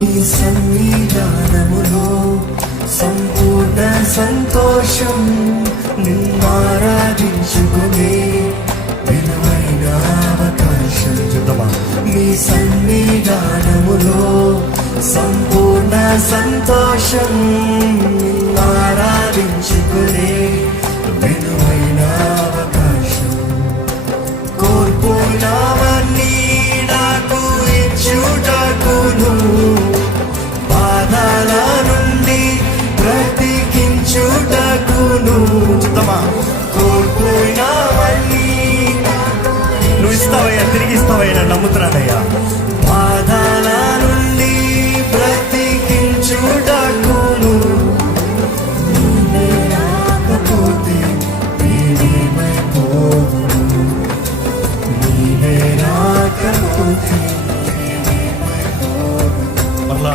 నీ సన్నిధానములో సంపూర్ణ సంతోషం, నిన్నారాధించుకునే విలువైన అవకాశం. చూద్దామా? నీ సన్నిధానములో సంపూర్ణ సంతోషం, నిన్నారాధించుకునే విలువైన అవకాశం. కోల్పోయినవన్నీ నాకు ఇచ్చుటకును, బాధల నుండి బ్రతికించుటకును. చూద్దామా? కోల్పోయినవన్నీ నువ్వు ఇస్తావయ్యా, తిరిగి ఇస్తావయ్యా, నమ్ముతున్నానయ్యా. బాధల నుండి బ్రతికించుటకును, నీవే రాకపోతే నేనేమైపోదును, నీవే రాకపోతే మరలా